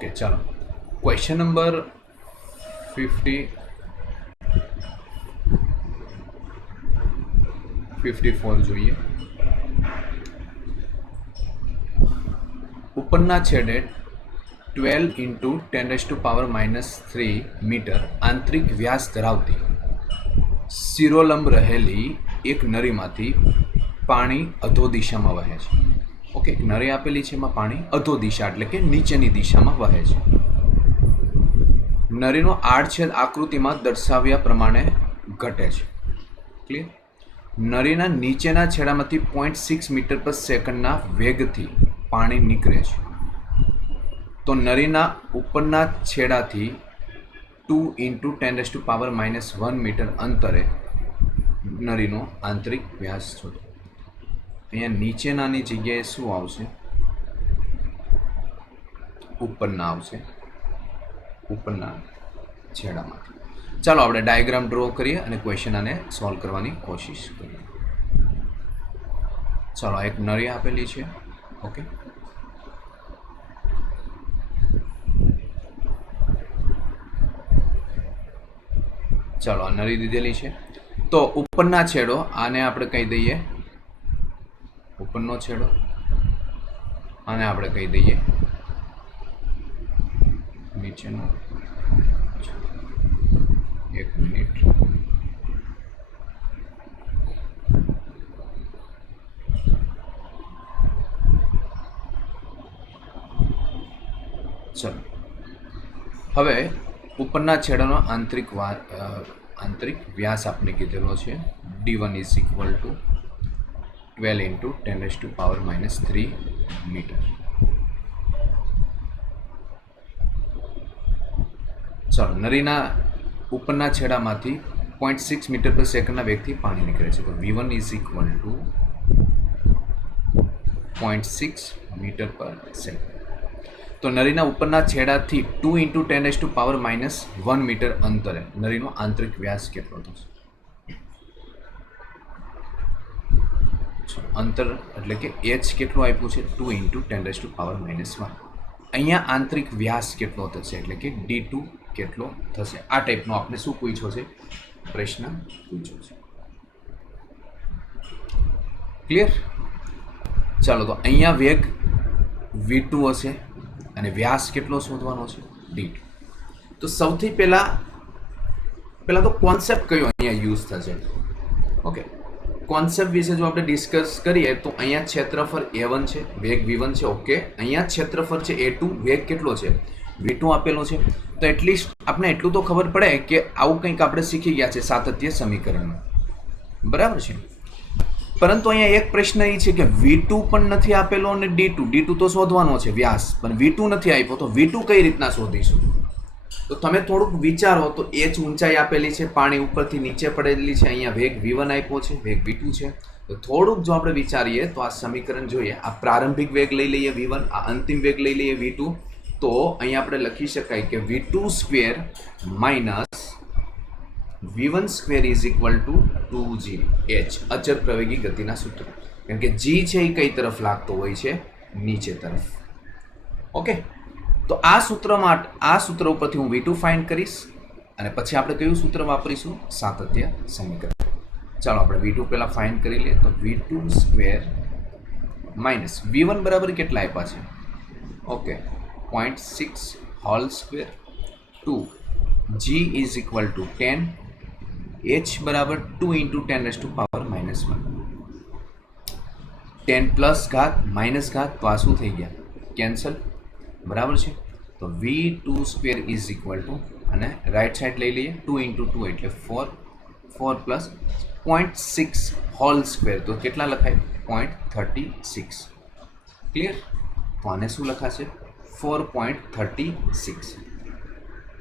Okay ચાલો question number 54 જોઈએ. ઉપરના છેડે 12 × 10⁻³ મીટર આંતરિક વ્યાસ ધરાવતી શિરોલંબ રહેલી એક નળીમાંથી પાણી અધો દિશામાં વહે છે. ઓકે, એક નળી આપેલી છે, એમાં પાણી અધો દિશા એટલે કે નીચેની દિશામાં વહે છે. નળીનો આડછેદ આકૃતિમાં દર્શાવ્યા પ્રમાણે ઘટે છે. ક્લિયર? નળીના નીચેના છેડામાંથી 0.6 મીટર પર સેકન્ડના વેગથી પાણી નીકળે છે. તો નળીના ઉપરના છેડાથી 2 × 10⁻⁻1 મીટર અંતરે નળીનો આંતરિક વ્યાસ શોધો. અહીંયા નીચેનાની જગ્યાએ શું આવશે? ઉપરના આવશે, ઉપરના છેડામાંથી. ચાલો આપણે ડાયાગ્રામ ડ્રો કરીએ અને ક્વેશ્ચન આને સોલ્વ કરવાની કોશિશ કરીએ. ચાલો એક નળી આપેલી છે. ઓકે, ચાલો આ નળી દીધેલી છે. તો ઉપરના છેડો આને આપણે કહી દઈએ ઉપરનો છેડો, આને આપણે કહી દઈએ નીચેનો. એક મિનિટ. ચલો હવે ઉપરના છેડાનો આંતરિક વ્યાસ આપણે કીધેલો છે d1 = 12 × 10⁻³ મીટર. ચાલો નળીના ઉપરના છેડામાંથી 0.6 મીટર પર સેકન્ડના વેગથી પાણી નીકળે છે. તો v1 = 0.6 મીટર પર સેકન્ડ. તો નળીના ઉપરના છેડાથી 2 × 10⁻⁻1 મીટર અંતરે નળીનો આંતરિક વ્યાસ કેટલો થશે? અંતર એટલે કે h કેટલું આપ્યું છે? 2 × 10⁻⁻1. અહીંયા આંતરિક વ્યાસ કેટલો થશે એટલે કે d2 કેટલો થશે? આ ટાઈપનો આપણે શું પૂછ્યો છે? પ્રશ્ન પૂછ્યો છે. ક્લિયર? ચાલો તો અહીંયા વેગ v2 હશે અને વ્યાસ કેટલો શોધવાનો છે? d2. તો સૌથી પહેલા તો કોન્સેપ્ટ કયો અહીંયા યુઝ થશે? ઓકે, કોન્સેપ્ટ વિશે જો આપણે ડિસ્કસ કરીએ તો અહીંયા ક્ષેત્રફળ a1 છે, વેગ v1 છે. ઓકે, અહીંયા ક્ષેત્રફળ છે a2, વેગ કેટલો છે? v2 આપેલો છે. તો એટલીસ્ટ આપણે એટલું તો ખબર પડે કે આવું કંઈક આપણે શીખી ગયા છે સાતત્ય સમીકરણમાં, બરાબર છે. પરંતુ અહીંયા એક પ્રશ્ન એ છે કે v2 પણ નથી આપેલો અને d2 તો શોધવાનો છે વ્યાસ, પણ v2 નથી આપ્યો. તો v2 કઈ રીતના શોધીશું? તો તમે થોડુંક વિચારો. તો h ઊંચાઈ આપેલી છે, પાણી ઉપરથી નીચે પડેલી છે, અહીંયા વેગ v1 આપ્યો છે, વેગ v2 છે. તો થોડુંક જો આપણે વિચારીએ તો આ સમીકરણ જોઈએ. આ પ્રારંભિક વેગ લઈ લઈએ v1, આ અંતિમ વેગ લઈ લઈએ v2. તો અહીંયા આપણે લખી શકાય કે v2² - v1² = 2g h અચળ પ્રવેગી ગતિના સૂત્ર. કારણ કે g છે એ કઈ તરફ લાગતો હોય છે? નીચે તરફ. ઓકે, તો આ સૂત્ર ઉપરથી હું v2 ફાઇન્ડ કરીશ અને પછી આપણે કયું સૂત્ર વાપરીશું? સાતત્ય સમીકરણ. ચાલો આપણે v2 પહેલા ફાઇન્ડ કરી લઈએ. તો v2² - v1 બરાબર કેટલા આપ્યા છે? ઓકે, 0.6 2 g = 10, h બરાબર 2 × 10⁻⁻1. 10 પ્લસ ઘાત માઇનસ ઘાત, તો આ શું થઈ ગયા? કેન્સલ, બરાબર છે. તો v2² અને રાઈટ સાઈડ લઈ લઈએ 2 × 2 એટલે 4, 4 પ્લસ 0.6 2, તો કેટલા લખાય? 0.36. ક્લિયર? તો આને શું લખાશે? 4.36.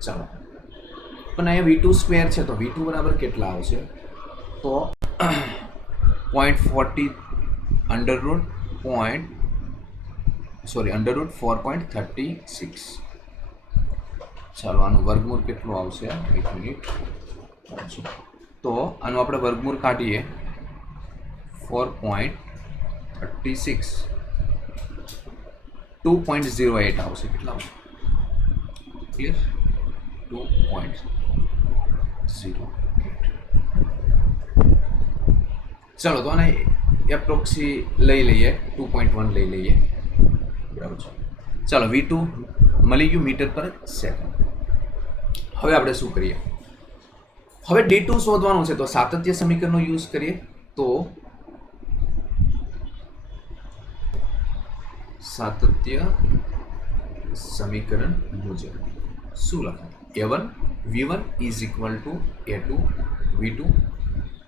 ચાલો, પણ અહીંયા v2² છે તો v2 બરાબર કેટલા આવશે? તો 0.40 √4.36. ચાલો આનું વર્ગમૂળ કેટલું આવશે? એક મિનિટ. તો આનું આપણે વર્ગમૂળ કાઢીએ. 4.36 2.08 આવશે. કેટલા આવશે? ક્લિયર 2.08. ચલો તો આને એપ્રોક્સી લઈ લઈએ 2.1 લઈ લઈએ બરાબર છે. ચાલો V2 મળી ગયું મીટર પર સેકન્ડ. હવે આપણે શું કરીએ, હવે D2 શોધવાનું છે તો સાતત્ય સમીકરણનો યુઝ કરીએ. તો સાતત્ય સમીકરણ મુજબ શું લખાય? A1 V1 is equal two A2 V2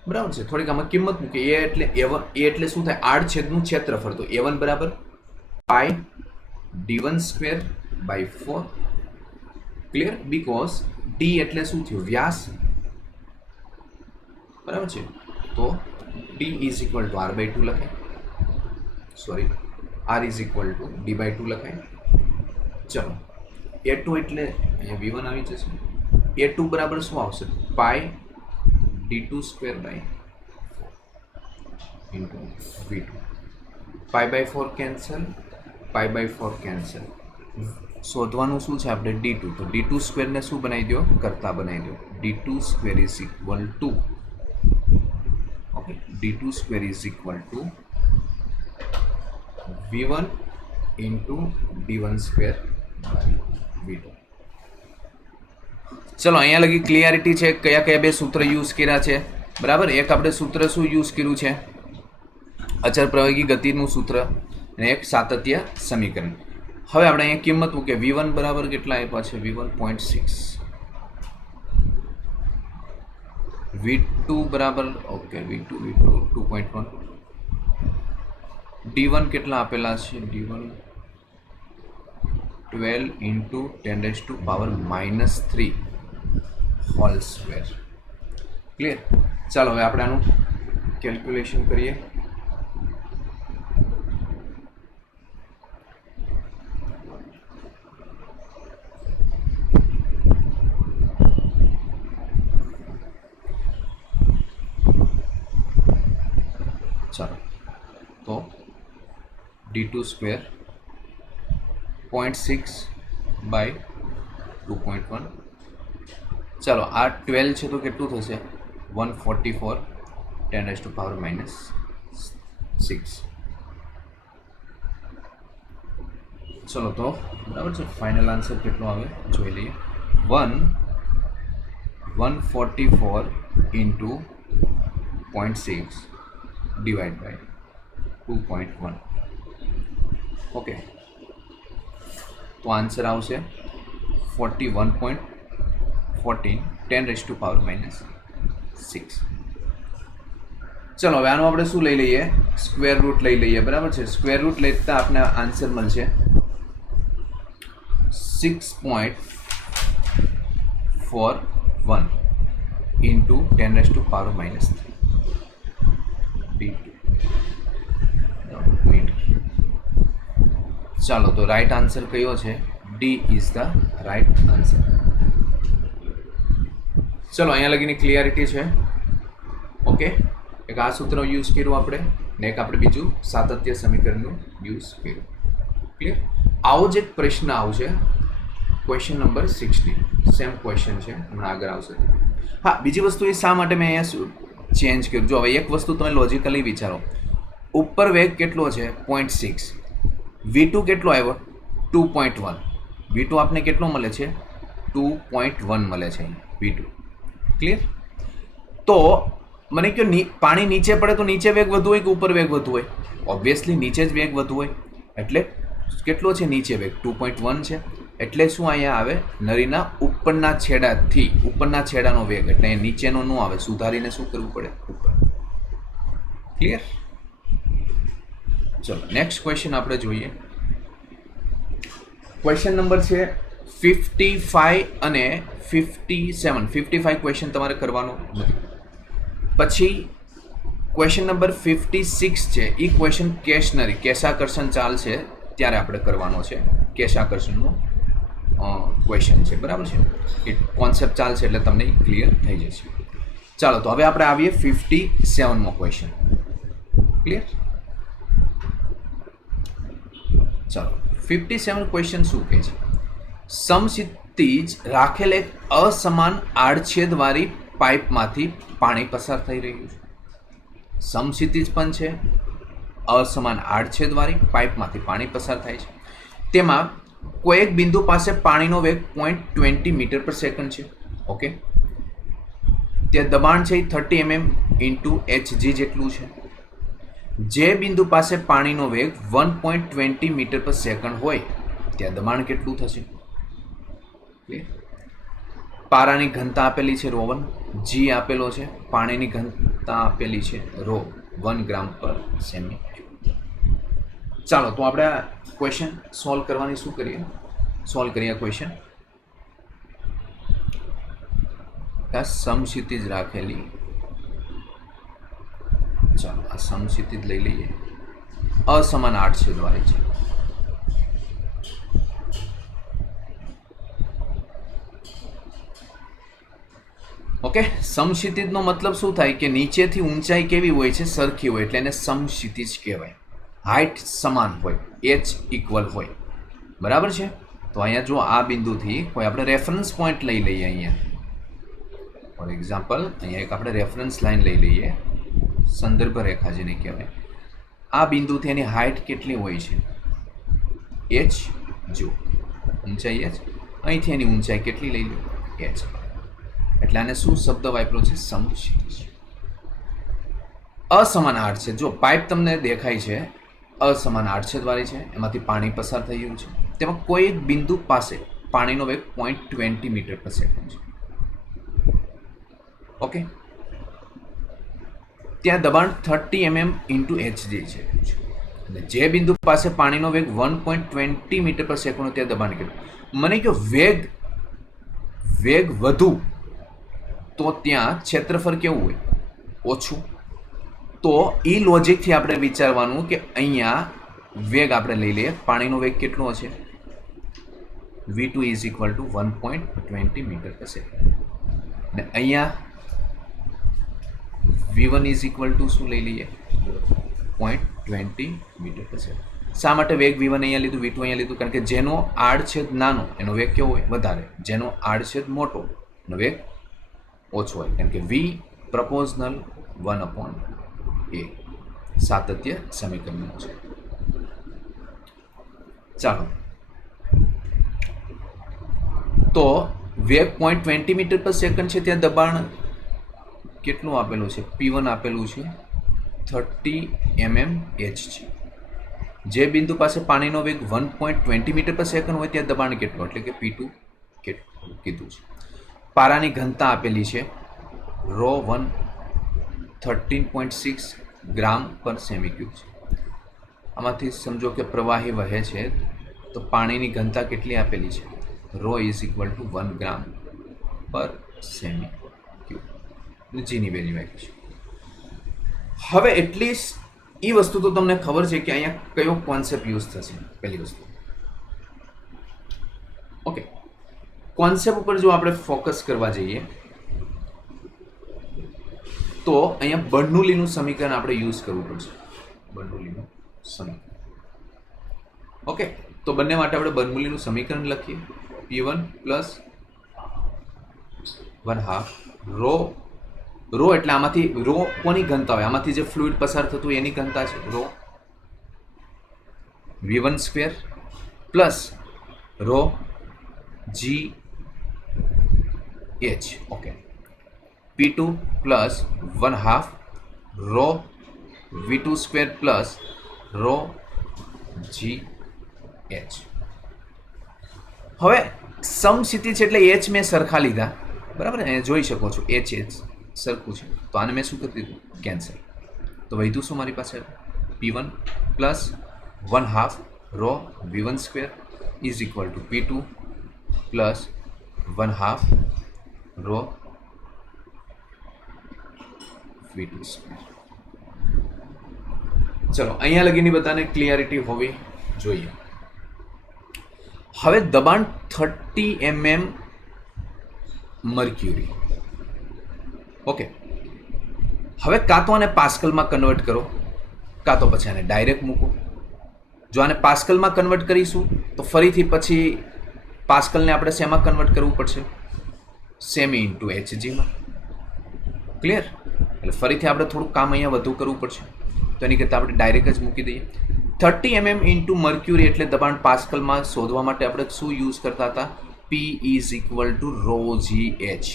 બરાબર છે. થોડીક આમાં કિંમત મૂકી. A એટલે A1, A એટલે શું થાય? આડછેદનું ક્ષેત્રફળ. તો A1 બરાબર pi D1 square by 4. Clear? Because D એટલે શું થયું? વ્યાસ બરાબર છે. તો D is equal to R by 2 લખાય. Sorry, R is equal to D by 2 લખાય. ચલો A2 એટલે અહીંયા V1 આવી જશે. A2 બરાબર શું આવશે? Pi D2 square by 4 into V2. Pi by 4 cancel, pi by 4 cancel. શોધવાનું શું છે આપણે? D2. તો D2 સ્ક્વેરને શું બનાવી દો? કરતા બનાવી દો. D2 square is equal to okay D2 square is equal to V1 into D1 square by V2. ચલો અહીંયા લગી ક્લિયરિટી છે. કયા કયા બે સૂત્ર યુઝ કર્યા છે બરાબર? એક આપણે સૂત્ર શું યુઝ કર્યું છે? અચળ પ્રવાહી ગતિનું સૂત્ર અને એક સાતત્ય સમીકરણ. હવે આપણે અહીંયા કિંમત મૂકીએ. V1 બરાબર કેટલા આપ્યા છે? V1 0.6. V2 બરાબર ઓકે V2 2.1. D1 કેટલા આપેલા છે? D1 12 into 10⁻³ whole square. Clear? ચાલો હવે આપણે આનું કેલ્ક્યુલેશન કરીએ. ચાલો તો D2 સ્ક્વેર 0.6 બાય 2.1. ચાલો આ 12 છે તો કેટલું થશે? 144 10⁻⁻6. ચલો તો બરાબર છે. ફાઇનલ આન્સર કેટલો આવે જોઈ લઈએ. 144 ઇન્ટુ 0.6 ડિવાઈડ બાય 2.1. ઓકે તો આન્સર આવશે 41.14 10⁻⁻6. ચલો હવે આનું આપણે શું લઈ લઈએ? સ્ક્વેર રૂટ લઈ લઈએ બરાબર છે. સ્ક્વેર રૂટ લેતા આપણે આન્સર મળશે 6.41 ઇન્ટુ 10⁻⁻3 D2 મીટર. ચાલો તો રાઈટ આન્સર કયો છે? D is the right answer. ચલો અહીંયા લગીની ક્લિયરિટી છે. ઓકે, એક આ સૂત્રનો યુઝ કર્યું આપણે ને એક આપણે બીજું સાતત્ય સમીકરણનું યુઝ કર્યું. ક્લિયર? આવો જ એક પ્રશ્ન આવશે, ક્વેશ્ચન નંબર 60. સેમ ક્વેશ્ચન છે, હમણાં આગળ આવશે. હા, બીજી વસ્તુ એ શા માટે મેં અહીંયા ચેન્જ કર્યું? જો હવે એક વસ્તુ તમે લોજિકલી વિચારો. ઉપર વેગ કેટલો છે? 0.6. V2 કેટલો આવ્યો? 2.1. V2 આપને કેટલો મળે છે? 2.1 મળે છે V2. ક્લિયર? તો મને કહો પાણી નીચે પડે તો નીચે વેગ વધુ હોય કે ઉપર વેગ વધુ હોય? ઓબ્વિયસલી નીચે જ વેગ વધુ હોય. એટલે કેટલો છે નીચે વેગ? 2.1 છે. એટલે શું અહીંયા આવે? નળીના ઉપરના છેડાનો વેગ. એટલે નીચેનો ન આવે, સુધારીને શું કરવું પડે? ઉપર. ક્લિયર? ચલો નેક્સ્ટ ક્વેશ્ચન આપણે જોઈએ. ક્વેશ્ચન નંબર છે 55 અને 57. 55 ક્વેશ્ચન તમારે કરવાનો નથી. પછી ક્વેશ્ચન નંબર 56 છે, એ ક્વેશ્ચન કેશનરી કેશાકર્ષણ ચાલ છે ત્યારે આપણે કરવાનો છે. કેશાકર્ષણનો ક્વેશ્ચન છે બરાબર છે. એ કોન્સેપ્ટ ચાલ છે એટલે તમને ક્લિયર થઈ જશે. ચાલો તો હવે આપણે આવીએ 57મો ક્વેશ્ચન. ક્લિયર? ચાલો 57 ક્વેશ્ચન શું કહે છે? જ રાખેલ એક અસમાન આડછેદવાળી પાઇપમાંથી પાણી પસાર થઈ રહ્યું છે. સમક્ષિતિજ પણ છે, અસમાન આડછેદવાળી પાઇપમાંથી પાણી પસાર થાય છે. તેમાં કોઈ એક બિંદુ પાસે પાણીનો વેગ 0.20 મીટર પર સેકન્ડ છે. ઓકે, ત્યાં દબાણ છે એ 30 mm ઇન્ટુ HG જેટલું છે. જે બિંદુ પાસે પાણીનો વેગ 1.20 મીટર પર સેકન્ડ હોય ત્યાં દબાણ કેટલું થશે? પારાની ઘનતા આપેલી છે ρ1, G આપેલો છે, પાણીની ઘનતા આપેલી છે ρ1 ગ્રામ પર સેમી. ચાલો તો આપણે ક્વેશ્ચન સોલ્વ કરવાની શું કરીએ? સોલ્વ કરીએ ક્વેશ્ચન. સમક્ષિતિજ રાખેલી, ચાલો આ સમક્ષિતિજ લઈ લઈએ, અસમાન આડછેદવાળી છે. ઓકે, સમક્ષિતિજનો મતલબ શું થાય કે નીચેથી ઊંચાઈ કેવી હોય છે? સરખી હોય, એટલે એને સમક્ષિતિજ કહેવાય. હાઇટ સમાન હોય, H ઇક્વલ હોય, બરાબર છે. તો અહીંયા જો આ બિંદુથી કોઈ આપણે રેફરન્સ પોઈન્ટ લઈ લઈએ, અહીંયા ફોર એક્ઝામ્પલ અહીંયા એક આપણે રેફરન્સ લાઈન લઈ લઈએ, સંદર્ભ રેખા જેને કહેવાય. આ બિંદુથી એની હાઇટ કેટલી હોય છે? H. જો ઊંચાઈ H, અહીંથી એની ઊંચાઈ કેટલી લઈ લો? H. એટલે આને શું શબ્દ વાપર્યો છે? સમક્ષિતિજ. અસમાન આડછેદ, જો પાઇપ તમને દેખાય છે અસમાન આડછેદવાળી છે, એમાંથી પાણી પસાર થઈ રહ્યું છે. તેમાં કોઈ એક બિંદુ પાસે પાણીનો વેગ 0.20 મીટર પર સેકન્ડ છે. ઓકે, ત્યાં દબાણ 30 mm ઇન્ટુ HG છે. અને જે બિંદુ પાસે પાણીનો વેગ 1.20 મીટર પર સેકન્ડ હોય ત્યાં દબાણ કેટલું? મને કહો વેગ વધુ તો ત્યાં ક્ષેત્રફળ કેવું હોય? ઓછું. તો એ લોજિકથી આપણે વિચારવાનું કે અહીંયા વેગ આપણે લઈ લઈએ, પાણીનો વેગ કેટલો હશે? V2 is equal to 1.20 metre per second. અને અહીંયા V1 ઇઝ ઇક્વલ ટુ શું લઈ લઈએ? 0.20 મીટર પર સેકન્ડ. શા માટે વેગ V1 અહીંયા લીધું, V2 અહીંયા લીધું? કારણ કે જેનો આડછેદ નાનો એનો વેગ કેવો હોય? વધારે. જેનો આડછેદ મોટો એનો વેગ ઓછો હોય, કારણ કે V પ્રપોઝનલ 1/A સાતત્ય સમીકરણ છે. ચાલો તો વેગ 0.20 મીટર પર સેકન્ડ છે, ત્યાં દબાણ કેટલું આપેલું છે? P1 આપેલું છે 30 mm H છે. જે બિંદુ પાસે પાણીનો વેગ 1.20 મીટર પર સેકન્ડ હોય ત્યાં દબાણ કેટલું? એટલે કે P2 કેટલું કીધું છે. પારાની ઘનતા આપેલી છે ρ1 13.6 ગ્રામ પર સેમી ક્યુબ છે. આમાંથી સમજો કે પ્રવાહી વહે છે તો પાણીની ઘનતા કેટલી આપેલી છે? ρ ઇઝ ઇક્વલ ટુ 1 ગ્રામ પર સેમી ક્યુબ. જીની વેલ્યુ આપી છે. હવે એટલીસ્ટ એ વસ્તુ તો તમને ખબર છે કે અહીંયા કયો કોન્સેપ્ટ યુઝ થશે. પહેલી વસ્તુ, ઓકે, કોન્સેપ્ટ ઉપર જો આપણે ફોકસ કરવા જઈએ તો અહીંયા બર્નોલીનું સમીકરણ આપણે યુઝ કરવું પડશે. બર્નોલીનું સમીકરણ. ઓકે, તો બંને માટે આપણે બર્નોલીનું સમીકરણ લખીએ. P1 પ્લસ 1/2 ρ એટલે આમાંથી ρ કોની ઘનતા હોય? આમાંથી જે ફ્લુઇડ પસાર થતું હોય એની ઘનતા છે ρ. V1 square plus ρ G H. Okay, P2 plus 1/2 ρ V2 square plus ρ G H. હવે સમક્ષિતિજ છે એટલે H મેં સરખા લીધા, બરાબર ને? જોઈ શકો છો H સરખું છે, તો આને મેં શું કરી દીધું? કેન્સલ. તો વધ્યું શું મારી પાસે? P1 plus 1/2 ρ V1 square is equal to P2 plus 1/2 ρ V2 square. ચલો અહીંયા લગીની બધાને ક્લિયરિટી હોવી જોઈએ. હવે દબાણ 30 mm મર્ક્યુરી. ઓકે, હવે કાં તો આને પાસ્કલમાં કન્વર્ટ કરો, કાં તો પછી આને ડાયરેક્ટ મૂકો. જો આને પાસ્કલમાં કન્વર્ટ કરીશું તો ફરીથી પછી પાસ્કલને આપણે શેમાં કન્વર્ટ કરવું પડશે? સેમી ઇન્ટુ એચજીમાં. ક્લિયર? એટલે ફરીથી આપણે થોડુંક કામ અહીંયા વધુ કરવું પડશે, તો એની કરતાં આપણે ડાયરેક્ટ જ મૂકી દઈએ. 30 mm ઇન્ટુ મર્ક્યુરી એટલે દબાણ પાસ્કલમાં શોધવા માટે આપણે શું યુઝ કરતા હતા? P is equal to rho G H.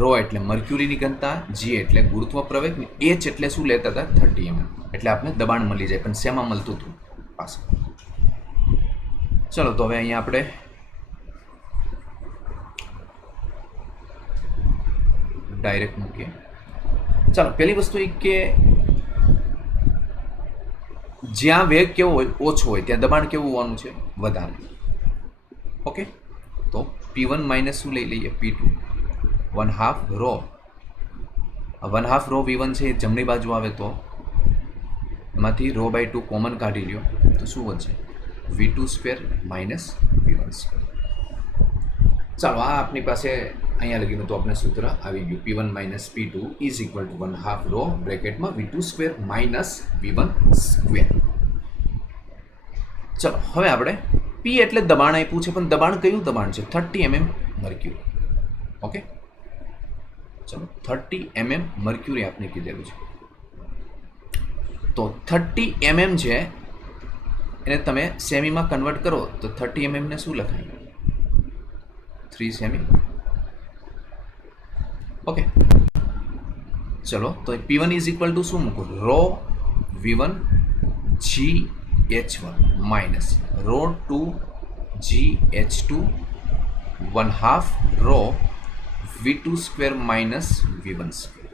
Rho એટલે મર્ક્યુરીની ઘનતા, જી એટલે ગુરુત્વ પ્રવેગ, એચ એટલે શું લેતા હતા? 30 mm. એટલે આપણે દબાણ મળી જાય, પણ શેમાં મળતું હતું? પાસ્કલ. ચલો તો હવે અહીંયા આપણે ડાયરેક્ટ મૂકીએ. ચાલો, પહેલી વસ્તુ એ કે જ્યાં વેગ કેવો હોય ઓછો હોય ત્યાં દબાણ કેવું હોવાનું છે? વધારે. ઓકે, તો P1 માઇનસ શું લઈ લઈએ? P2 1/2 row. 1/2 રો V1 છે એ જમણી બાજુ આવે તો એમાંથી રો બાય 2 કોમન કાઢી લ્યો તો શું વધશે? V2 square minus V1 square. ચાલો, આ આપણી પાસે અહીંયા લગીનું તો આપણે સૂત્ર આવી ગયું. P1 minus P2 is equal to 1/2 rho બ્રેકેટમાં V2 square minus V1 square. ચલો, હવે આપણે P એટલે દબાણ આપ્યું છે, પણ દબાણ કયું દબાણ છે? 30 mm મર્ક્યુરી. ઓકે, ચલો 30 mm મર્ક્યુરી આપણે કીધેલું છે. તો 30 mm છે એને તમે સેમીમાં કન્વર્ટ કરો તો 30 mm ને શું લખાય? 3 સેમી. ઓકે, ચલો તો P1 ઇઝ ઇક્વલ ટુ શું મૂકું? Rho V1 G H1 minus rho 2 G H2 1/2 rho V2 square minus V1 square.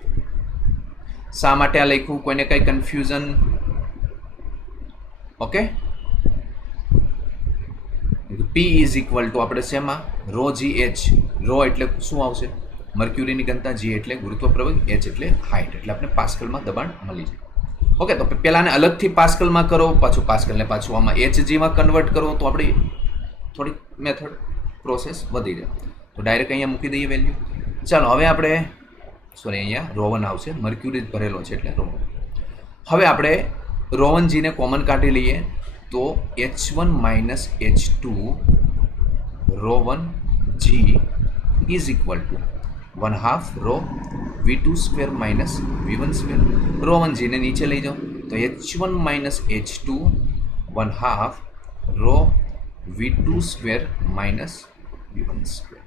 શા માટે આ લખ્યું? કોઈને કંઈ confusion? Okay, P is equal to આપણે શેમાં? Row G H. રો એટલે શું આવશે? મર્ક્યુરીની ઘનતા, જી એટલે ગુરુત્વ પ્રવેગ, એચ એટલે હાઇટ. એટલે આપણે પાસ્કલમાં દબાણ મળી જાય. ઓકે, તો પહેલાંને અલગથી પાસ્કલમાં કરો, પાછું પાસ્કલને પાછું આમાં એચજીમાં કન્વર્ટ કરો તો આપણી થોડીક મેથડ પ્રોસેસ વધી જાય. તો ડાયરેક્ટ અહીંયા મૂકી દઈએ વેલ્યુ. ચાલો, હવે આપણે અહીંયા રો1 આવશે, મર્ક્યુરી ભરેલો છે એટલે રો1. હવે આપણે રો1 જીને કોમન કાઢી લઈએ તો H1 minus H2 rho one G is equal to 1/2 rho V2 square minus V1 square. Rho one જીને નીચે લઈ જાઓ તો H1 minus H2 1/2 rho V2 square minus V1 square.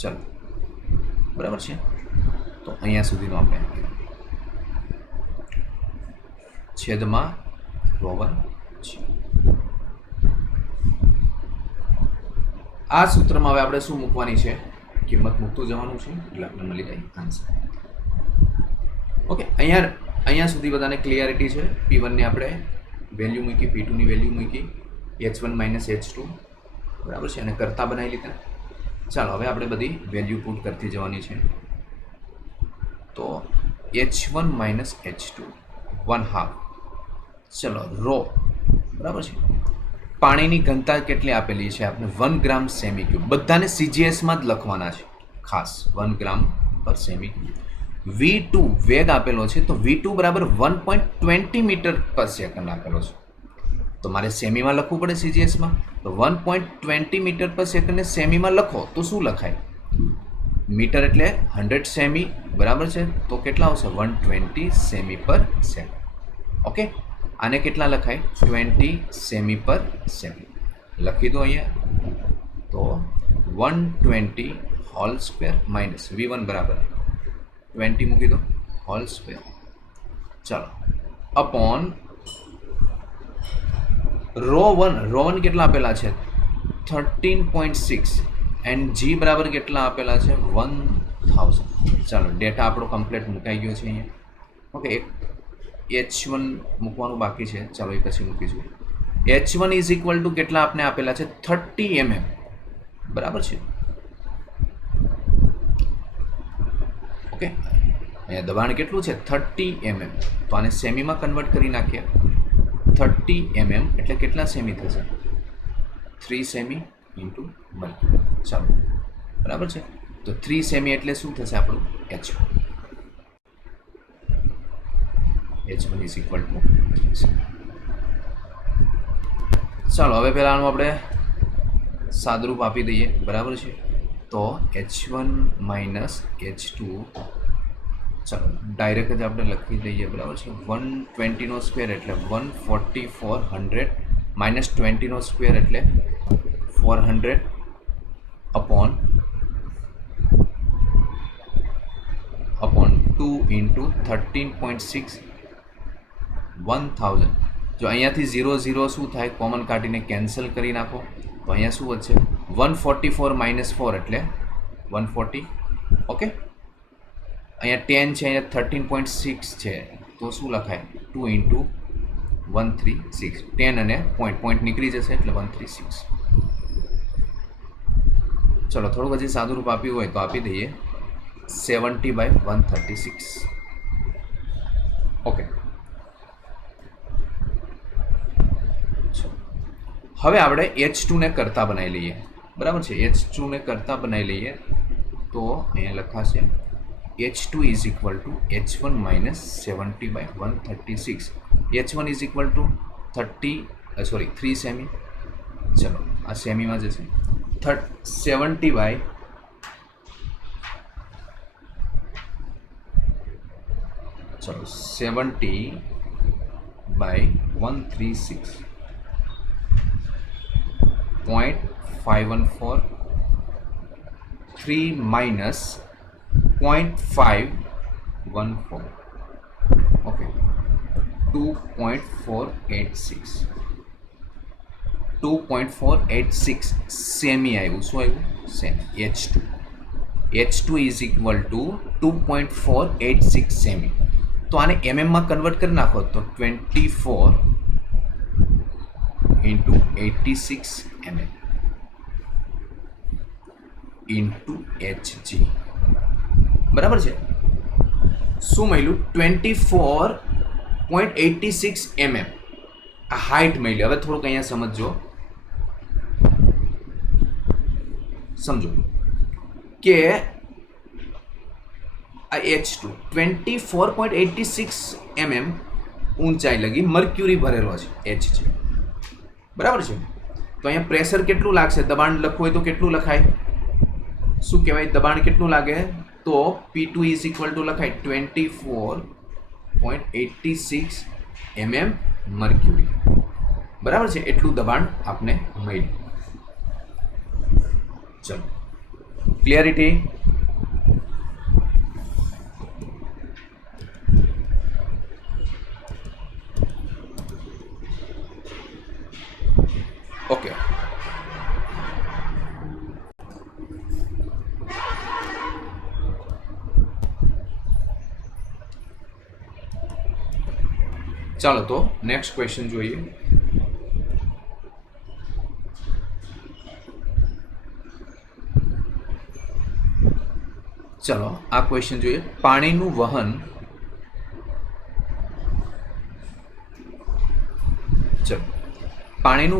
ચાલો, બરાબર છે. તો અહીંયા સુધીનો આપણે છેદમાં રો1 છે. આ સૂત્રમાં હવે આપણે શું મૂકવાની છે? કિંમત મૂકતું જવાનું છે એટલે આપણે મળી જાય આન્સર. ઓકે, અહીંયા સુધી બધાને ક્લિયરિટી છે. P1 ની આપણે વેલ્યુ મૂકી, P2 ની વેલ્યુ મૂકી, H1 માઇનસ H2 બરાબર છે, અને કરતા બનાવી લીધા. ચાલો, હવે આપણે બધી વેલ્યુ પુટ કરતી જવાની છે. તો H1 માઇનસ H2 1/2. ચલો, રો બરાબર છે. પાણીની ઘનતા કેટલી આપેલી છે? આપણે 1 ગ્રામ સેમી ક્યુબ. બધાને CGS-માં જ લખવાના છે ખાસ, 1 ગ્રામ પર સેમી ક્યુબ. V2 વેગ આપેલો છે તો V2 બરાબર 1.20 મીટર પર સેકન્ડ આપેલો છે. તો મારે સેમીમાં લખવું પડે CGS-માં. તો 1.20 મીટર પર સેકન્ડને સેમીમાં લખો તો શું લખાય? મીટર એટલે 100 સેમી બરાબર છે, તો કેટલા આવશે? 120 સેમી પર સેકન્ડ. ઓકે, આને કેટલા લખાય? 20 સેમી પર સેકન્ડ. લખી દો અહીંયા તો 120 હોલ સ્ક્વેર માઇનસ V1 બરાબર 20 મૂકી દો હોલ સ્ક્વેર. ચાલો, અપોન રો1 કેટલા આપેલા છે? 13.6 એન્ડ જી બરાબર કેટલા આપેલા છે? 1000. ચાલો, ડેટા આપણો કમ્પ્લીટ મુકાઈ ગયો છે અહીંયા. ઓકે, H1 મૂકવાનું બાકી છે, ચાલો એ પછી મૂકીશું. H1 ઇઝ ઇક્વલ ટુ કેટલા આપને આપેલા છે? 30 mm બરાબર છે. ઓકે, અહીંયા દબાણ કેટલું છે? 30 mm. તો આને સેમીમાં કન્વર્ટ કરી નાખીએ. 30 mm એટલે કેટલા સેમી થશે? 3 સેમી ઇન્ટુ મર્ક્યુરી. ચાલો, બરાબર છે. તો 3 સેમી એટલે શું થશે આપણું? H1. H1 is equal two 3 ચાલો હવે પહેલાં આનું આપણે સાદરૂપ આપી દઈએ, બરાબર છે. તો H1 માઇનસ H2, ચાલો ડાયરેક્ટ જ આપણે લખી દઈએ, બરાબર છે. 120નો સ્ક્વેર એટલે 14400 માઇનસ 20નો સ્ક્વેર એટલે 400 અપોન 2 ઇન્ટુ 13.6 1000. જો અહીંયાથી 0 0 શું થાય, કોમન કાઢીને કેન્સલ કરી નાખો તો અહીંયા શું વધશે 144 માઇનસ 4 એટલે 140. ઓકે, અહીંયા 10 છે, અહીંયા 13.6 છે, તો શું લખાય 2 ઇન્ટુ 136. 10 અને પોઈન્ટ નીકળી જશે એટલે 136. ચલો થોડુંક હજી સાદું રૂપ આપ્યું હોય તો આપી દઈએ 70/136. ઓકે, હવે આપણે H2 ને કરતા બનાવી લઈએ, બરાબર છે. H2 ને કરતા બનાવી લઈએ તો અહીંયા લખાશે H2 is equal two H1 minus 70/136. H1 is equal two 3 semi. ચલો આ સેમીમાં જશે 70/136 0.514 3 minus 0.514. ઓકે, 2.486 સેમી આવ્યું. શું આવ્યું? Semi. H2 is equal two 2.486 semi. તો આને એમએમમાં કન્વર્ટ કરી નાખો તો 24 ઇન્ટુ 86 mm ઇન્ટુ HG, બરાબર છે. શું મળ્યું? 24.86 mm આ હાઇટ મળી. હવે થોડુંક અહીંયા સમજો કે આ H2 24.86 mm ઊંચાઈ લગી મર્ક્યુરી ભરેલો છે HG, બરાબર છે. તો અહીંયા પ્રેશર કેટલું લાગશે? દબાણ લખવું હોય તો કેટલું લખાય? શું કહેવાય? દબાણ કેટલું લાગે? તો P2 ઇઝ ઇક્વલ ટુ લખાય 24.86 mm મર્ક્યુરી, બરાબર છે. એટલું દબાણ આપને મળ્યું. ચલો, ક્લિયરિટી? ઓકે, ચાલો તો નેક્સ્ટ ક્વેશ્ચન જોઈએ. ચલો આ ક્વેશ્ચન જોઈએ. પાણીનું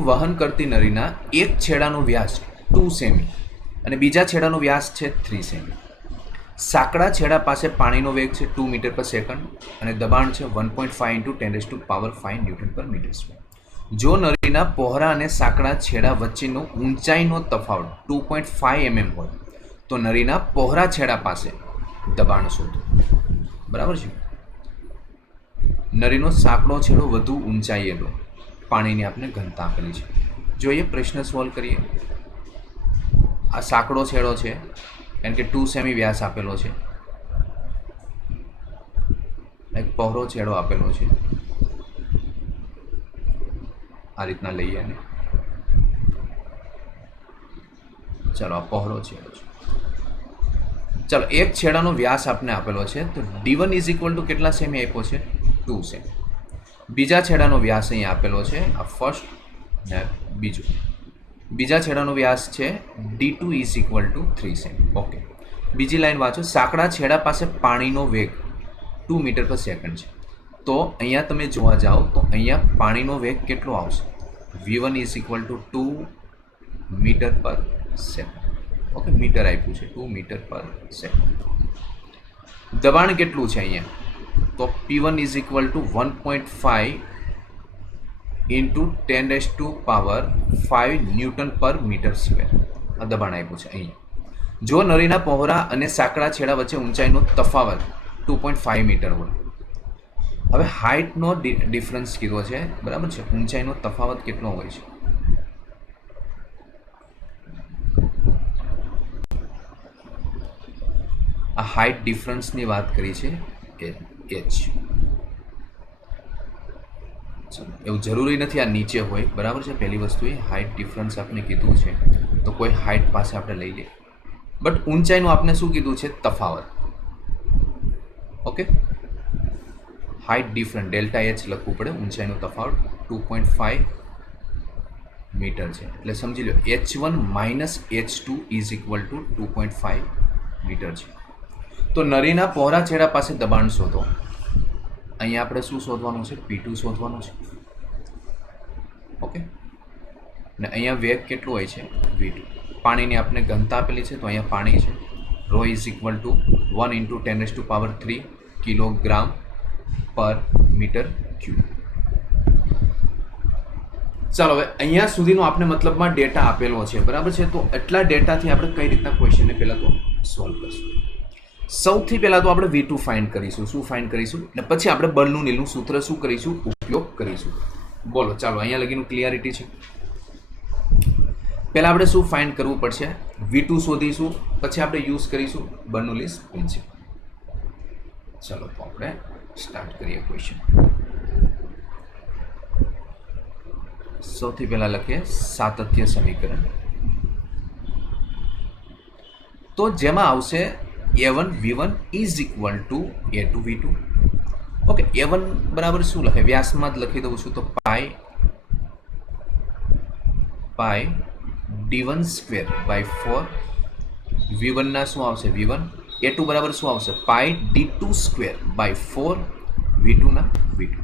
વહન કરતી નળીના એક છેડાનો વ્યાસ 2 સેમી અને બીજા છેડાનો વ્યાસ છે 3 સેમી. સાંકડા છેડા પાસે પાણીનો વેગ છે 2 મીટર પર સેકન્ડ અને દબાણ છે 1.5 ઇન્ટુ 10⁵ ન્યૂટન પર મીટર સ્ક્વેર. જો નળીના પહોળા અને સાંકડા છેડા વચ્ચેનો ઊંચાઈનો તફાવત 2.5 mm હોય તો નળીના પહોળા છેડા પાસે દબાણ શોધો, બરાબર છે. નળીનો સાંકડો છેડો વધુ ઊંચાઈએલો પાણીની આપણે ઘનતા આપેલી છે. જોઈએ પ્રશ્ન સોલ્વ કરીએ. આ સાંકડો છેડો છે કારણ કે 2 સેમી વ્યાસ આપેલો છે. એક પહોળો છેડો આપેલો છે, આ રીતના લઈએ અને ચલો આ પહોળો છેડો છે. ચલો એક છેડાનો વ્યાસ આપને આપેલો છે તો D1 ઇઝ ઇક્વલ ટુ કેટલા સેમી આપ્યો છે? 2 સેમી. બીજા છેડાનો વ્યાસ અહીંયા આપેલો છે, આ ફર્સ્ટ ને બીજું. બીજા છેડાનો વ્યાસ છે D2 is equal two 3 semi. Okay, બીજી લાઈન વાંચો. સાંકડા છેડા પાસે પાણીનો વેગ 2 મીટર પર સેકન્ડ છે. તો અહીંયા તમે જોવા જાઓ તો અહીંયા પાણીનો વેગ કેટલો આવશે? V1 is equal to 2 metre per second. Okay, metre આપ્યું છે 2 મીટર પર સેકન્ડ. દબાણ કેટલું છે અહીંયા? તો P1 is equal two 1.5 into 10⁵ newton પર મીટર સ્ક્વેર આ દબાણ આપ્યું છે અહીં. જો નળીના પહોળા અને સાંકડા છેડા વચ્ચે ઊંચાઈનો તફાવત 2.5 મીટર હોય. હવે હાઇટનો ડિફરન્સ કીધો છે, બરાબર છે. ઊંચાઈનો તફાવત કેટલો હોય છે? આ હાઇટ ડિફરન્સની વાત કરી છે એચ. એવું જરૂરી નથી આ નીચે હોય, બરાબર છે. પહેલી વસ્તુ એ હાઇટ ડિફરન્સ આપણે કીધું છે તો કોઈ હાઇટ પાસે આપણે લઈ લઈએ, બટ ઊંચાઈનું આપણે શું કીધું છે? તફાવત. Okay, height different delta H લખવું પડે. ઊંચાઈનો તફાવત 2.5 મીટર છે, એટલે સમજી લો H1 minus H2 is equal to 2.5 metre છે. તો નળીના પહોળા છેડા પાસે દબાણ શોધો. અહીંયા આપણે શું શોધવાનું છે? P2 શોધવાનું છે. ઓકે, ને અહીંયા વેગ કેટલો હોય છે? V2. પાણીની આપણે ઘનતા આપેલી છે, તો અહીંયા પાણી છે rho is equal to 1 into 10⁻³ kilogram per metre cube. ચાલો, હવે અહીંયા સુધીનો આપણે મતલબમાં ડેટા આપેલો છે, બરાબર છે. તો એટલા ડેટાથી આપણે કઈ રીતના ક્વેશ્ચનને પહેલાં તો સોલ્વ કરશું. સૌથી પહેલાં તો આપણે V2 ફાઇન્ડ કરીશું. શું ફાઇન્ડ કરીશું? અને પછી આપણે બર્નોલીનું સૂત્ર શું કરીશું? ઉપયોગ કરીશું. બોલો, ચાલો, અહીંયા લગીનું ક્લિયરિટી છે. પહેલાં આપણે શું ફાઇન્ડ કરવું પડશે? V2 શોધીશું, પછી આપણે યુઝ કરીશું બર્નોલીઝ પ્રિન્સિપલ. ચાલો, તો આપણે સ્ટાર્ટ કરીએ ક્વેશ્ચન. સૌથી પહેલાં લખીએ સાતત્ય સમીકરણ. તો જેમાં આવશે A1 V1 is equal two A2 V2. Okay, A1 બરાબર શું લખે? વ્યાસમાં જ લખી દઉં છું, તો પાઈ d1 સ્ક્વેર બાય 4. V1 ના શું આવશે? V1. A2 બરાબર શું આવશે? Pi d2 square by 4 V2 ના V2.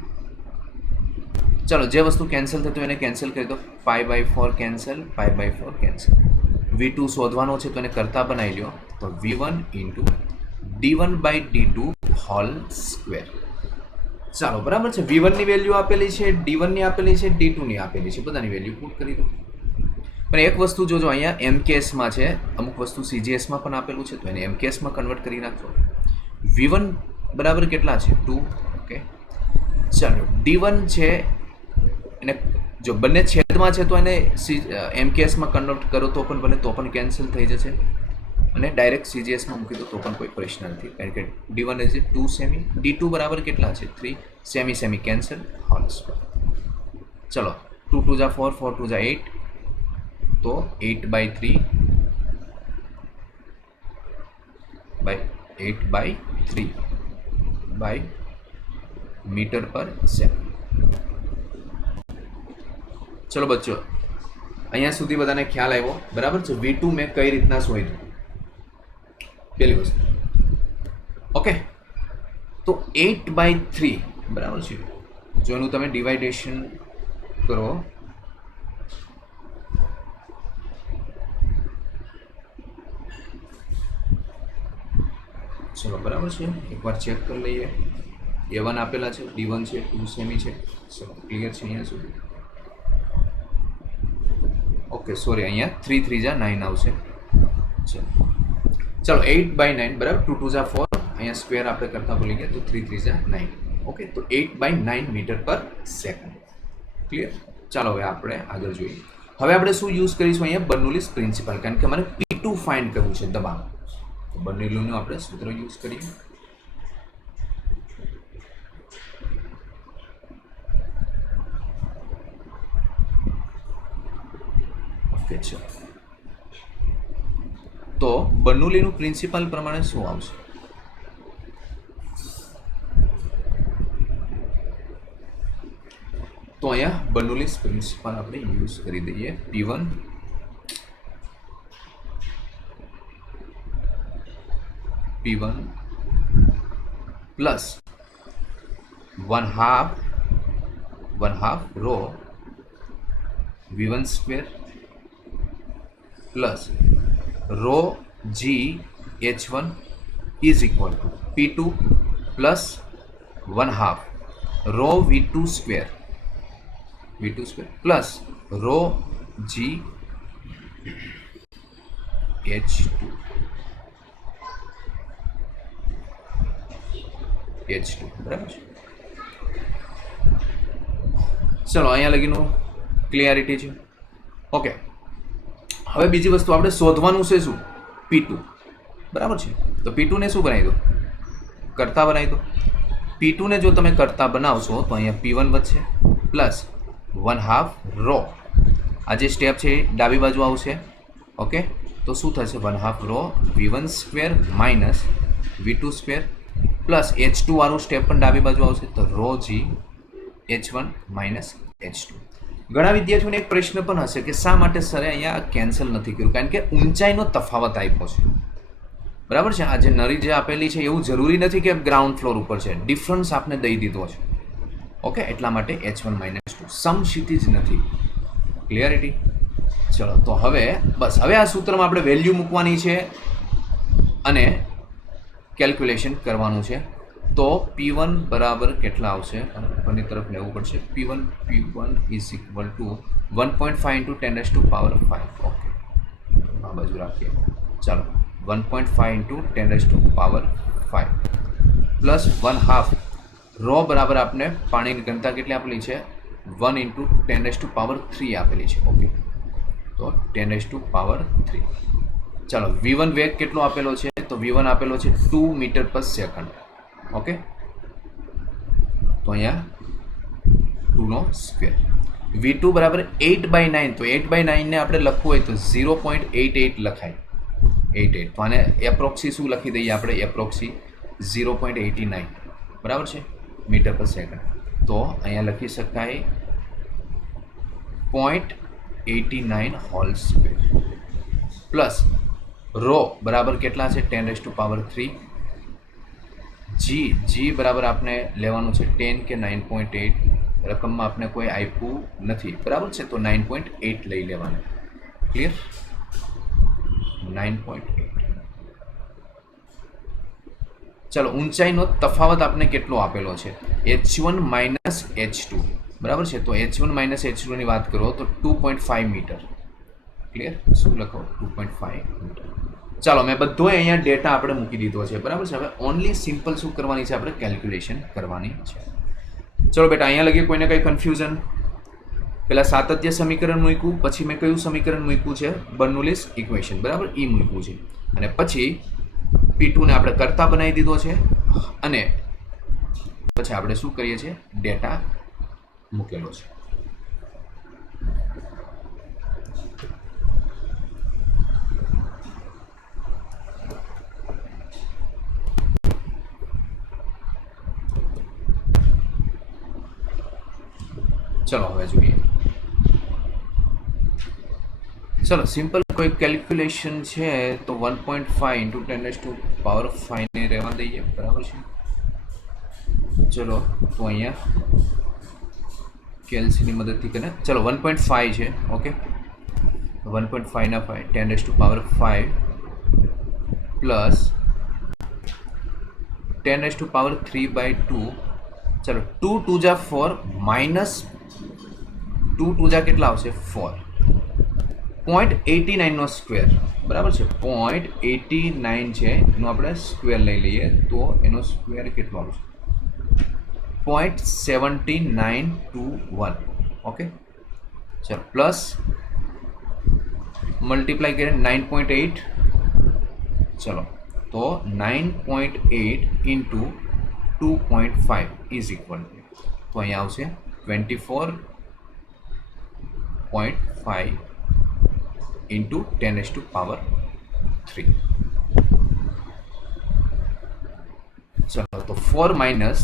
ચાલો, જે વસ્તુ કેન્સલ થતું એને કેન્સલ કરી દો. Pi by 4 cancel, pi by 4 cancel. V2 શોધવાનો છે તો એને કરતા બનાવી લો, તો V1 into d1 by d2 whole square. ચાલો, બરાબર છે. V1ની વેલ્યુ આપેલી છે, d1ની આપેલી છે, d2ની આપેલી છે, બધાની વેલ્યુ પુટ કરી દો. પણ એક વસ્તુ જોજો, અહીંયા MKSમાં છે, અમુક વસ્તુ CGSમાં પણ આપેલું છે, તો એને MKSમાં કન્વર્ટ કરી નાખજો. V1 બરાબર કેટલા છે? 2. ઓકે, ચાલો, d1 છે એને જો બંને છેદમાં છે તો એને MKSમાં કન્વર્ટ કરો તો પણ બને, તો પણ કેન્સલ થઈ જશે. અને ડાયરેક્ટ CGSમાં મૂકી દો તો પણ કોઈ પ્રશ્ન નથી, કારણ કે d1 ઇઝ 2 સેમી, d2 બરાબર કેટલા છે? 3 semi. Semi cancel, whole square. ચલો, 2 2 જા 4, 4 2 જા 8, તો 8/3 by 8/3 by metre per second. ચલો બચ્ચો, અહીંયા સુધી બધાને ખ્યાલ આવ્યો, બરાબર છે. V2 મેં કઈ રીતના શોધ્યું? પહેલી વસ્તુ, ઓકે, તો 8/3 બરાબર છે. જો એનું તમે ડિવાઇડેશન કરો, ચલો, બરાબર છે. એકવાર ચેક કરી લઈએ. A1 આપેલા છે, d1 છે, 2 સેમી છે. ચલો, ક્લિયર છે અહીંયા સુધી? ઓકે, સોરી, અહીંયા 3 3 જા 9 આવશે. ચલો, 8/9 બરાબર. 2 2 જા 4, અહીંયા સ્ક્વેર આપણે કરતા ભૂલી ગયા, તો 3 3 જા 9. ઓકે, તો 8/9 મીટર પર સેકન્ડ. ક્લિયર? ચાલો, હવે આપણે આગળ જોઈએ. હવે આપણે શું યુઝ કરીશું? અહીંયા બર્નોલીઝ પ્રિન્સિપલ, કારણ કે મને P2 ફાઇન્ડ કરવું છે, દબાણ. તો બર્નોલીનું આપણે સૂત્ર યુઝ કરીએ. ઓકે, ચાલો, તો બર્નોલીનું પ્રિન્સિપલ પ્રમાણે શું આવશે? તો અહીંયા બર્નોલીઝ પ્રિન્સિપલ આપણે યુઝ કરી દઈએ. P1 plus 1/2 rho V1 square plus rho G H1 is equal to P2 plus 1/2 rho V2 square plus rho G H2 બરાબર છે. ચલો અહીંયા લગીનું ક્લિયરિટી છે. ઓકે, હવે બીજી વસ્તુ આપણે શોધવાનું છે શું? P2 બરાબર છે. તો P2 ને શું બનાવી દો? કરતા બનાવી દો. P2 ને જો તમે કરતા બનાવશો તો અહીંયા P1 વધશે પ્લસ 1/2 રો. આ જે સ્ટેપ છે એ ડાબી બાજુ આવશે. ઓકે, તો શું થશે? 1/2 rho V1 square minus V2 square plus H2 વાળું સ્ટેપ પણ ડાબી બાજુ આવશે, તો row G H1 minus H2. ઘણા વિદ્યાર્થીઓને એક પ્રશ્ન પણ હશે કે શા માટે સરે અહીંયા કેન્સલ નથી કર્યું? કારણ કે ઊંચાઈનો તફાવત આપ્યો છે, બરાબર છે. આ જે નરી જે આપેલી છે એવું જરૂરી નથી કે ગ્રાઉન્ડ ફ્લોર ઉપર છે, ડિફરન્સ આપને દઈ દીધો છે. ઓકે, એટલા માટે H1 માઇનસ 2 સમક્ષિતિજ નથી. ક્લિયરિટી? ચલો, તો હવે બસ હવે આ સૂત્રમાં આપણે વેલ્યુ મૂકવાની છે અને કેલ્ક્યુલેશન કરવાનું છે. તો P1 બરાબર કેટલા આવશે? ઉપરની તરફ લેવું પડશે. P1 is equal two 1.5 into 10⁵ okay, આ બાજુ રાખીએ. ચાલો, 1.5 ઇન્ટુ 10⁵ પ્લસ 1/2 રો બરાબર આપણે પાણીની ઘનતા કેટલી આપેલી છે? 1 ઇન્ટુ 10⁻³ આપેલી છે. ઓકે, તો 10⁻3. ચાલો, V1 વેગ કેટલો આપેલો છે? તો V1 આપેલો છે 2 મીટર પર સેકન્ડ. ઓકે, તો અહીંયા 2 સ્ક્વેર. V2 બરાબર 8/9. તો 8/9 ને આપણે લખવું હોય તો 0.88 લખાય. 88. તો આને એપ્રોક્સી શું લખી દઈએ આપણે? એપ્રોક્સી 0.89 બરાબર છે મીટર પર સેકન્ડ. તો અહીંયા લખી શકાય 0.89 હોલ સ્ક્વેર પ્લસ રો બરાબર કેટલા છે? 10⁻³ G બરાબર આપણે લેવાનું છે 10 કે 9.8. રકમમાં આપણે કોઈ આપ્યું નથી, બરાબર છે, તો 9.8 લઈ લેવાનું. ક્લિયર? 9.8. ચાલો, ઊંચાઈનો તફાવત આપણે કેટલો આપેલો છે? H1 માઇનસ H2 બરાબર છે. તો H1 માઇનસ H2 ની વાત કરો તો 2.5 મીટર. ક્લિયર? શું લખો? 2.5 મીટર. ચાલો, મેં બધો અહીંયા ડેટા આપણે મૂકી દીધો છે, બરાબર છે. હવે ઓનલી સિમ્પલ શું કરવાની છે? આપણે કેલ્ક્યુલેશન કરવાની છે. ચલો બેટા, અહીંયા લગી કોઈને કંઈ કન્ફ્યુઝન? પેલા સાતત્ય સમીકરણ મૂક્યું, પછી મેં કયું સમીકરણ મૂક્યું છે? બર્નોલીસ ઇક્વેશન, બરાબર, એ મૂક્યું છે. અને પછી P2 ને આપણે કરતા બનાવી દીધો છે અને પછી આપણે શું કરીએ છીએ? ડેટા મૂકેલો છે. ચલો હવે જોઈએ. ચલો, સિમ્પલ કોઈ કેલ્ક્યુલેશન છે તો 1.5 ઇન્ટુ 10⁻5 ને રહેવા દઈએ, બરાબર છે. ચલો, તો અહીંયા કેલ્સીની મદદથી કરે. ચલો, 1.5 છે. ઓકે, 1.5 ના 5 10⁻5 પ્લસ 10⁻3/2. ચલો, 2 2 જા 4 માઇનસ 2 2 જા કેટલા આવશે? 4. 0.89 નો સ્ક્વેર, બરાબર છે. 0.89 છે એનો આપણે સ્ક્વેર લઈ લઈએ તો એનો સ્ક્વેર કેટલો આવશે? 0.7921. ઓકે, ચલો, પ્લસ મલ્ટીપ્લાય કરીએ 9.8. ચલો, તો 9.8 ઇન્ટુ 2.5 ઇઝ ઇક્વલ તો અહીંયા આવશે 24.5 ઇન્ટુ 10⁻3. ચલો, તો 4 માઇનસ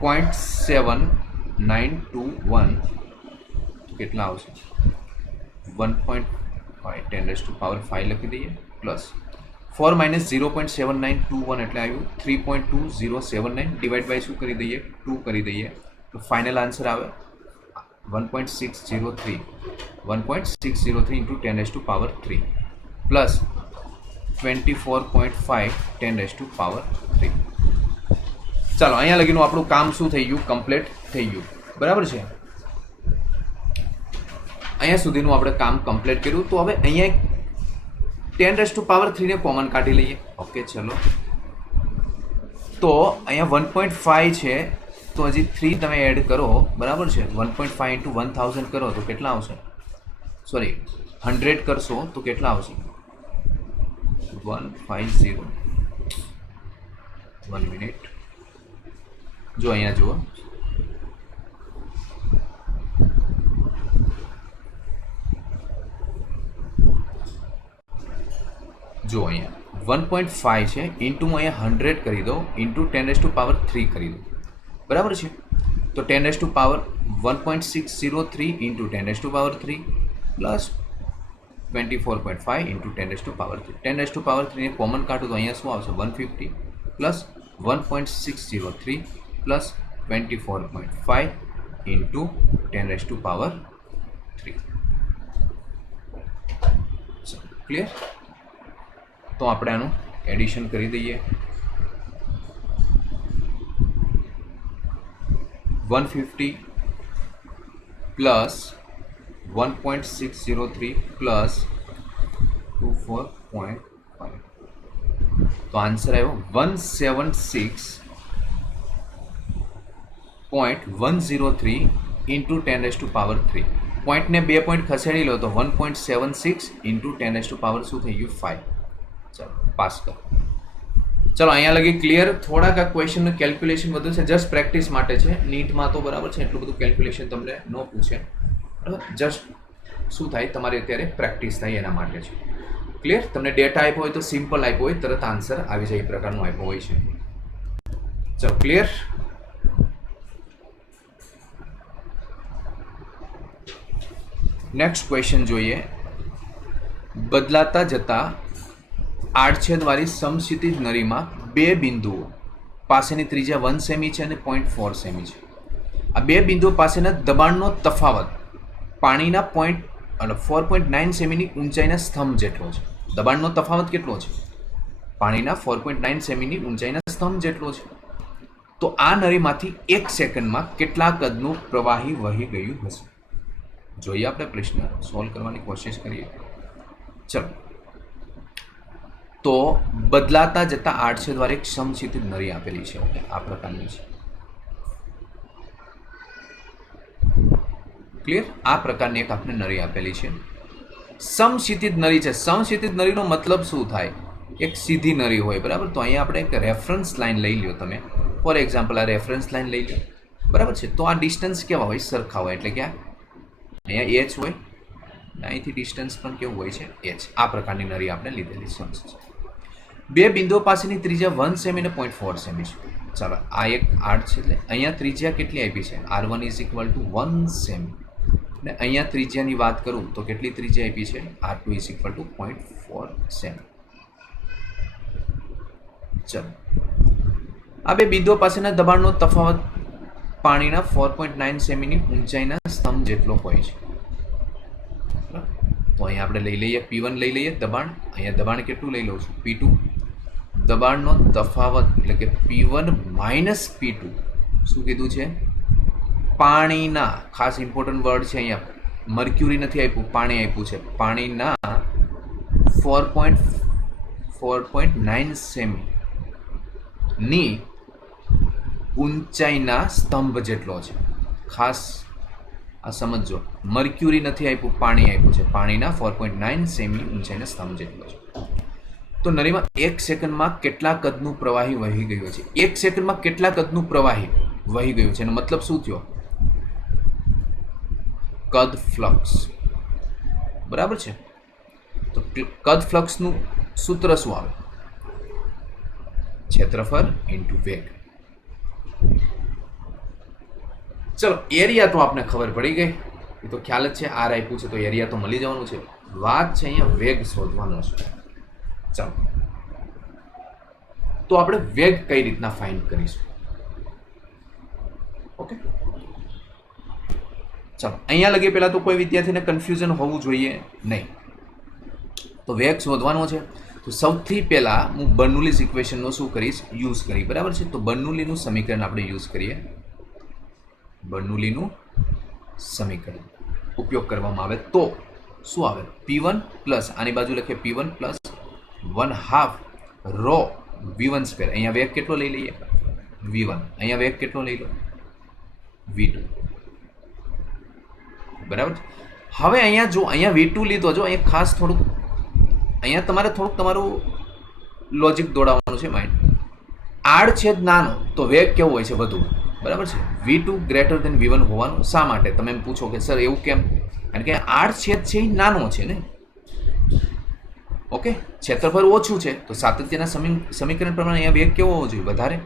0.7921 કેટલા આવશે? 1.5 10⁻5 લખી દઈએ પ્લસ 4 માઇનસ 0.7921 એટલે આવ્યું 3.2079 ડિવાઈડ બાય શું કરી દઈએ? 2 કરી દઈએ તો ફાઇનલ આન્સર આવે 1.603 ઇન્ટુ 10⁻3 પ્લસ 24.5 10⁻3. ચાલો અહીંયા લગીનું આપણું કામ શું થઈ ગયું, કમ્પ્લીટ થઈ ગયું, બરાબર છે. અહીંયા સુધીનું આપણે કામ કમ્પ્લીટ કર્યું. તો હવે અહીંયા 10⁻³ ને કોમન કાઢી લઈએ. ઓકે, ચલો. તો અહીંયા 1.5 છે, તો હજી 3 તમે એડ કરો, બરાબર છે. 1.5 ઇન્ટુ 1000 કરો તો કેટલા આવશે? સોરી, 100 કરશો તો કેટલા આવશે? 150. 1 મિનિટ, જો અહીંયા જુઓ, જો અહીંયા 1.5 છે, ઇન્ટુ હું અહીંયા 100 કરી દઉં, ઇન્ટુ 10⁻³ કરી દઉં, બરાબર છે. તો 1.603 ઇન્ટુ 10⁻³ પ્લસ 24.5 ઇન્ટુ 10⁻³. 10⁻³ ને કોમન કાઢું તો અહીંયા શું આવશે? 150 પ્લસ 1.603 પ્લસ 24.5 ઇન્ટુ 10⁻³. ક્લિયર? તો આપણે આનું એડિશન કરી દઈએ. 150 પ્લસ 1.603 પ્લસ 24.5, તો આન્સર આવ્યો 176.103 ઇન્ટુ 10⁻³. પોઈન્ટને 2 પોઈન્ટ ખસેડી લો તો 1.76 ઇન્ટુ 10⁻³ શું થઈ ગયું? 5. ચાલો, પાસ કરો. ચલો, અહીંયા લગી ક્લિયર. થોડાક આ ક્વેશ્ચનનું કેલ્ક્યુલેશન બધું છે, જસ્ટ પ્રેક્ટિસ માટે છે. નીટમાં તો બરાબર છે, એટલું બધું કેલ્ક્યુલેશન તમને ન પૂછે, બરાબર. જસ્ટ શું થાય, તમારે અત્યારે પ્રેક્ટિસ થાય એના માટે છે. ક્લિયર? તમને ડેટા આપ્યો હોય તો સિમ્પલ આપ્યો હોય, તરત આન્સર આવી જાય એ પ્રકારનું આપ્યો હોય છે. ચલો, ક્લિયર? નેક્સ્ટ ક્વેશ્ચન જોઈએ. બદલાતા જતા આડછેદવાળી સમક્ષિતિજ નળીમાં 2 બિંદુઓ પાસેની ત્રિજ્યા 1 સેમી છે અને 0.4 સેમી છે. આ 2 બિંદુઓ પાસેના દબાણનો તફાવત પાણીના 4.9 સેમીની ઊંચાઈના સ્તંભ જેટલો છે. દબાણનો તફાવત કેટલો છે? પાણીના 4.9 સેમીની ઊંચાઈના સ્તંભ જેટલો છે. તો આ નળીમાંથી 1 સેકન્ડમાં કેટલા કદનું પ્રવાહી વહી ગયું હશે? જોઈએ, આપણે પ્રશ્ન સોલ્વ કરવાની કોશિશ કરીએ. ચલો, તો બદલાતા જતા આડછેદવાળી એક સમક્ષિતિજ નળી આપેલી છે. ઓકે, આ પ્રકારની છે. ક્લિયર? આ પ્રકારની એક આપણે નળી આપેલી છે. સમક્ષિતિજ નળી છે. સમક્ષિતિજ નળીનો મતલબ શું થાય? એક સીધી નળી હોય, બરાબર. તો અહીંયા આપણે એક રેફરન્સ લાઈન લઈ લો. તમે ફોર એક્ઝામ્પલ આ રેફરન્સ લાઈન લઈ લો, બરાબર છે. તો આ ડિસ્ટન્સ કેવા હોય? સરખા હોય. એટલે કે અહીંયા h હોય, અહીંથી ડિસ્ટન્સ પણ કેવું હોય છે? h. આ પ્રકારની નળી આપણે લીધેલી છે. 2 બિંદુઓ પાસેની ત્રિજ્યા 1 સેમી અને 0.4 સેમી છે. ચાલો, આ એક આડ છે, એટલે અહીંયા ત્રિજ્યા કેટલી આપી છે? R1 = 1 semi. અને અહીંયા ત્રિજ્યાની વાત કરું તો કેટલી ત્રિજ્યા આપી છે? R2 = 0.4 semi. ચલો, આ 2 બિંદુઓ પાસેના દબાણનો તફાવત પાણીના 4.9 સેમીની ઊંચાઈના સ્તંભ જેટલો હોય છે. તો અહીંયા આપણે લઈ લઈએ P1 લઈ લઈએ દબાણ. અહીંયા દબાણ કેટલું લઈ લઉં છું? P2. દબાણનો તફાવત એટલે કે P1 માઇનસ P2 શું કીધું છે? પાણીના, ખાસ ઇમ્પોર્ટન્ટ વર્ડ છે અહીંયા, મર્ક્યુરી નથી આપ્યું, પાણી આપ્યું છે. પાણીના 4.9 સેમીની ઊંચાઈના સ્તંભ જેટલો છે. ખાસ આ સમજો, મર્ક્યુરી નથી આપ્યું, પાણી આપ્યું છે. પાણીના 4.9 સેમી ઊંચાઈના સ્તંભ જેટલો છે. તો નળીમાં 1 સેકન્ડમાં કેટલા કદનું પ્રવાહી વહી ગયું છે? 1 સેકન્ડમાં કેટલા કદનું પ્રવાહી વહી ગયું છે એનો મતલબ શું થયો? કદ ફ્લક્સ, બરાબર છે. તો કદ ફ્લક્સનું સૂત્ર શું આવે? ક્ષેત્રફળ ઇન્ટુ વેગ. ચલો, એરિયા તો આપને ખબર પડી ગઈ, એ તો ખ્યાલ જ છે. આર આપ્યું છે તો એરિયા તો મળી જવાનું છે. વાત છે અહીંયા વેગ શોધવાનો છે. ચાલો, તો આપણે વેગ કઈ રીતના ફાઇન્ડ કરીશું? ઓકે, ચાલો, અહીંયા લગી પહેલા તો કોઈ વિદ્યાર્થીને કન્ફ્યુઝન હોવું જોઈએ નહીં. તો વેગ શોધવાનો છે. તો સૌથી પહેલાં હું બર્નોલીઝ ઇક્વેશનનો શું કરીશ, યુઝ કરી, બરાબર છે. તો બર્નોલીનું સમીકરણ આપણે યુઝ કરીએ. બર્નોલીનું સમીકરણ ઉપયોગ કરવામાં આવે તો શું આવે, P1 પ્લસ આની બાજુ લખીએ P1 plus 1/2 rho V1 square. અહીંયા વેગ કેટલો લઈ લઈએ, V1. અહીંયા વેગ કેટલો લઈ લો, V2. બરાબર. હવે અહીંયા જો અહીંયા V2 લીધો, જો અહીંયા ખાસ થોડુંક અહીંયા તમારે થોડુંક તમારું લોજિક દોડાવવાનું છે માઇન્ડ. આડછેદ નાનો તો વેગ કેવો હોય છે, વધુ, બરાબર છે. V2 ગ્રેટર દેન V1 હોવાનું. શા માટે તમે એમ પૂછો કે સર એવું કેમ, કારણ કે આડછેદ છે એ નાનો છે ને. ઓકે, ક્ષેત્રફળ ઓછું છે તો સાતત્યના સમીકરણ પ્રમાણે અહીંયા વેગ કેવો હોવો જોઈએ, વધારે.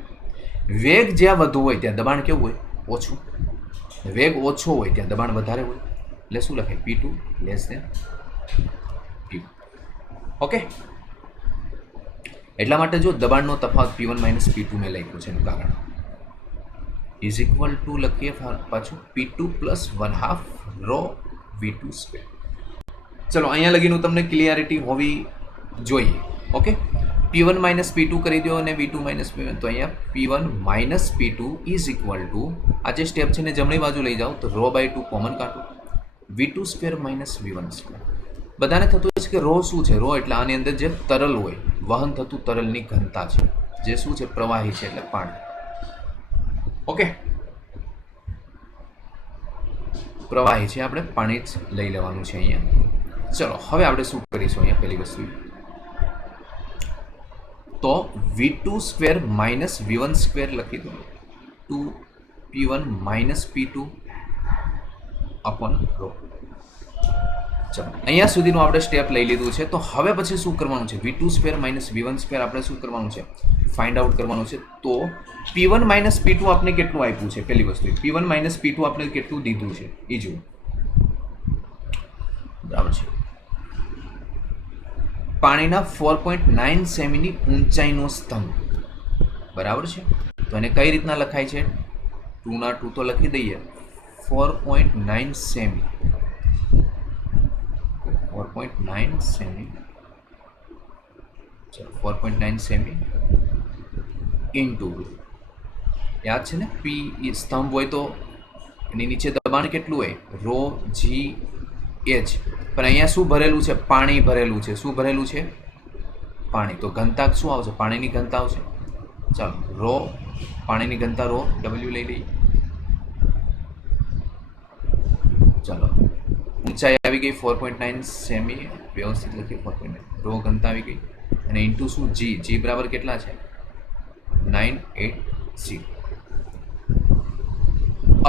વેગ જ્યાં વધુ હોય ત્યાં દબાણ કેવું હોય, ઓછું. વેગ ઓછો હોય ત્યાં દબાણ વધારે હોય. એટલે શું લખાય, P2 less than P1. Okay, એટલા માટે જો દબાણનો તફાવત P1 માઇનસ P2 મેં લખ્યું છે એનું કારણ ઇઝ ઇક્વલ ટુ લખીએ પાછું P2 plus 1/2 rho V2 square. ચલો અહીંયા લગીનું તમને ક્લિયરિટી હોવી જોઈએ. ઓકે, P1 માઇનસ P2 કરી દો અને V2 માઇનસ P1. તો અહીંયા P1 minus P2 is equal two આ જે સ્ટેપ છે ને જમણી બાજુ લઈ જાઓ તો રો બાય 2 કોમન કાઢો, V2 square minus V1 square. બધાને થતું હોય છે કે રો શું છે, રો એટલે આની અંદર જે તરલ હોય, વહન થતું તરલની ઘનતા છે, જે શું છે, પ્રવાહી છે એટલે પાણી. ઓકે, પ્રવાહી છે, આપણે પાણી જ લઈ લેવાનું છે અહીંયા. ચલો હવે આપણે શું કરીશું અહીંયા, પહેલી વસ્તુ તો V2 square minus V1 square લખી દો, 2P1 minus P2 upon row. ચલો અહીંયા સુધીનું આપણે સ્ટેપ લઈ લીધું છે. તો હવે પછી શું કરવાનું છે, V2 square minus V1 square આપણે શું કરવાનું છે, ફાઇન્ડ આઉટ કરવાનું છે. તો P1 માઇનસ P2 આપણે કેટલું આપ્યું છે, પહેલી વસ્તુ P1 માઇનસ P2 આપણે કેટલું દીધું છે એ જુઓ, બરાબર છે. પાણીના 4.9 સેમીની ઊંચાઈનો સ્તંભ, બરાબર છે. તો એને કઈ રીતના લખાય છે, 2 તો લખી દઈએ, 4.9 સેમી, 4.9 સેમી, ચલો 4.9 સેમી ઇન્ટુ, યાદ છે ને, P સ્તંભ હોય તો એની નીચે દબાણ કેટલું હોય, રો G H. પણ અહીંયા શું ભરેલું છે, પાણી ભરેલું છે. શું ભરેલું છે, પાણી. તો ઘનતા શું આવશે, પાણીની ઘનતા આવશે. ચાલો રો, પાણીની ઘનતા રો W લઈ લઈએ. ચાલો ઊંચાઈ આવી ગઈ 4.9 સેમી, વ્યવસ્થિત લખીએ 4.9, રો ઘનતા આવી ગઈ, અને ઇન્ટુ શું, G બરાબર કેટલા છે, 980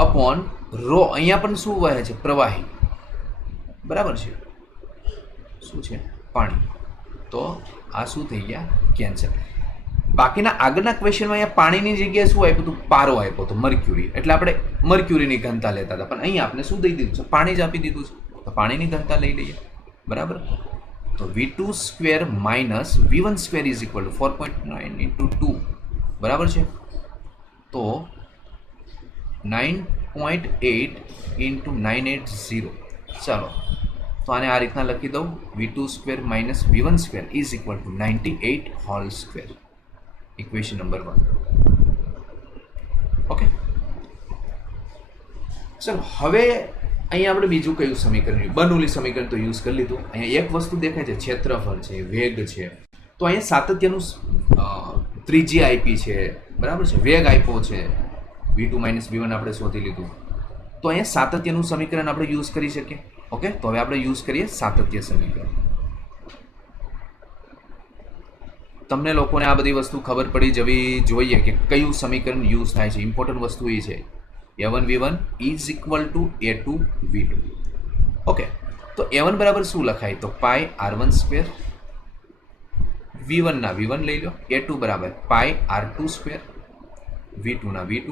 અપોન રો. અહીંયા પણ શું વહે છે, પ્રવાહી, બરાબર છે, શું છે, પાણી. તો આ શું થઈ ગયા, કેન્સર. બાકીના આગળના ક્વેશ્ચનમાં અહીંયા પાણીની જગ્યાએ શું આપ્યું હતું, પારો આપ્યો હતો, મર્ક્યુરી. એટલે આપણે મર્ક્યુરીની ઘનતા લેતા હતા, પણ અહીંયા આપણે શું દઈ દીધું છે, પાણી જ આપી દીધું છે. તો પાણીની ઘનતા લઈ લઈએ, બરાબર. તો V2 square minus V1 square is equal two 4.9 into 2, બરાબર છે. તો 9.8 ઇન્ટુ 980. ચાલો તો આને આ રીતના લખી દઉં, V2 square minus V1 square is equal to 98 whole square. Equation number 1. Okay, ચલો હવે અહીંયા આપણે બીજું કયું સમીકરણ, બર્નોલી સમીકરણ તો યુઝ કરી લીધું. અહીંયા એક વસ્તુ દેખાય છે, ક્ષેત્રફળ છે, વેગ છે. તો અહીંયા સાતત્યનું ત્રિજ્યા આપી છે, બરાબર છે, વેગ આપ્યો છે, V2 માઇનસ V1 આપણે શોધી લીધું. તો અહીંયા સાતત્યનું સમીકરણ આપણે યુઝ કરી શકીએ. ઓકે, તો હવે આપણે યુઝ કરીએ સાતત્ય સમીકરણ. તમને લોકોને આ બધી વસ્તુ ખબર પડી જવી જોઈએ કે કયું સમીકરણ યુઝ થાય છે. ઇમ્પોર્ટન્ટ વસ્તુ એ છે, A1 V1 is equal two A2 V2. Okay, તો A1 બરાબર શું લખાય, તો પાઈ R1 સ્ક્વેર, V1 ના V1 લઈ લો, A2 બરાબર પાઈ R2 સ્ક્વેર, V2 ના V2,